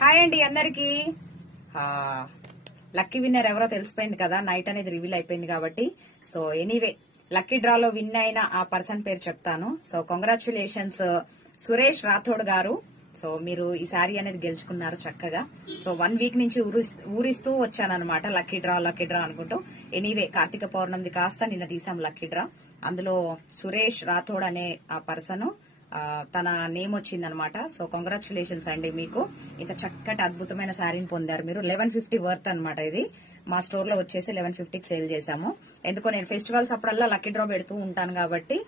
Hi అండి అందరికి. Lucky winner ఎవరో తెలిసిపోయింది కదా, నైట్ అనేది రివీల్ అయిపోయింది కాబట్టి. సో ఎనీవే లక్కీ డ్రాలో విన్ అయిన ఆ పర్సన్ పేరు చెప్తాను. సో కంగ్రాచులేషన్స్ సురేష్ రాథోడ్ గారు. సో మీరు ఈ సారీ అనేది గెలుచుకున్నారు చక్కగా. సో 1 వీక్ నుంచి ఊరిస్తూ వచ్చానన్నమాట లక్కీ డ్రా అనుకుంటూ. ఎనీవే కార్తీక పౌర్ణమిది కాస్త నిన్న తీసాం లక్కీ డ్రా. అందులో సురేష్ రాథోడ్ అనే ఆ పర్సన్ తన నేమ్ వచ్చిందనమాట. సో కంగ్రాచులేషన్స్ అండి, మీకు ఇంత చక్కటి అద్భుతమైన శారీని పొందారు మీరు. 1150 వర్త్ అనమాట. ఇది మా స్టోర్ లో వచ్చేసి 1150కి సేల్ చేశాము. ఎందుకో నేను ఫెస్టివల్స్ అప్పుడల్లా లక్కీ డ్రా పెడుతూ ఉంటాను కాబట్టి.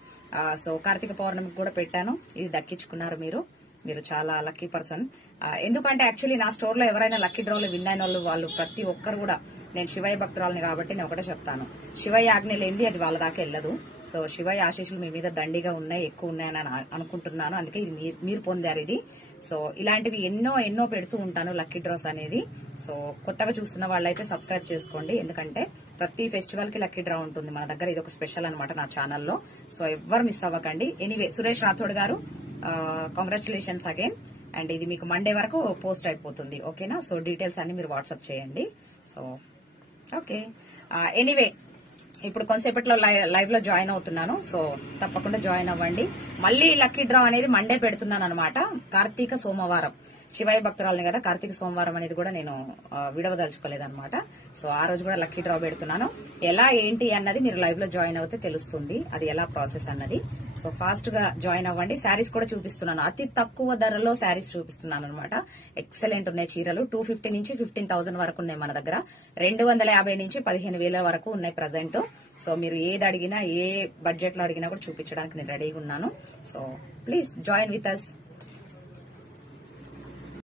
సో కార్తీక పౌర్ణమికి కూడా పెట్టాను. ఇది దక్కించుకున్నారు మీరు. మీరు చాలా లక్కీ పర్సన్. ఎందుకంటే యాక్చువల్లీ నా స్టోర్ లో ఎవరైనా లక్కీ డ్రాలో విన్ అయిన వాళ్ళు ప్రతి ఒక్కరు కూడా, నేను శివయ్య భక్తురాలని కాబట్టి నేను ఒకటే చెప్తాను, శివయ్య ఆజ్ఞ లేనిది అది వాళ్ళ దాకా వెళ్ళదు. సో శివయ్య ఆశీస్సులు మీ మీద దండిగా ఉన్నాయి, ఎక్కువ ఉన్నాయని అనుకుంటున్నాను. అందుకే ఇది మీరు పొందారు ఇది. సో ఇలాంటివి ఎన్నో పెడుతూ ఉంటాను లక్కీ డ్రాస్ అనేది. సో కొత్తగా చూస్తున్న వాళ్ళైతే సబ్స్క్రైబ్ చేసుకోండి, ఎందుకంటే ప్రతి ఫెస్టివల్ కి లక్కీ డ్రా ఉంటుంది మన దగ్గర. ఇది ఒక స్పెషల్ అనమాట నా ఛానల్లో. సో ఎవ్వరు మిస్ అవ్వకండి. ఎనీవే సురేష్ రాథోడ్ గారు కంగ్రాచులేషన్స్ అగైన్. అండ్ ఇది మీకు మండే వరకు పోస్ట్ అయిపోతుంది, ఓకేనా? సో డీటెయిల్స్ అన్ని మీరు వాట్సాప్ చేయండి. సో ఓకే, ఎనీవే ఇప్పుడు కొంతసేపట్లో లైవ్ లో జాయిన్ అవుతున్నాను. సో తప్పకుండా జాయిన్ అవ్వండి. మళ్ళీ లక్కీ డ్రా అనేది మండే పెడుతున్నాను అనమాట. కార్తీక సోమవారం, శివయ్య భక్తురాలని కదా, కార్తీక సోమవారం అనేది కూడా నేను విడవదలుచుకోలేదన్నమాట. సో ఆ రోజు కూడా లక్కీ డ్రా పెడుతున్నాను. ఎలా ఏంటి అన్నది మీరు లైవ్ లో జాయిన్ అవుతే తెలుస్తుంది, అది ఎలా ప్రాసెస్ అన్నది. సో ఫాస్ట్ గా జాయిన్ అవ్వండి. శారీస్ కూడా చూపిస్తున్నాను, అతి తక్కువ ధరలో శారీస్ చూపిస్తున్నాను అనమాట. ఎక్సలెంట్ ఉన్నాయి చీరలు. 250 నుంచి 15,000 వరకు ఉన్నాయి మన దగ్గర. 250 నుంచి 15,000 వరకు ఉన్నాయి ప్రజెంట్. సో మీరు ఏది అడిగినా, ఏ బడ్జెట్ లో అడిగినా కూడా చూపించడానికి నేను రెడీగా ఉన్నాను. So please join with us.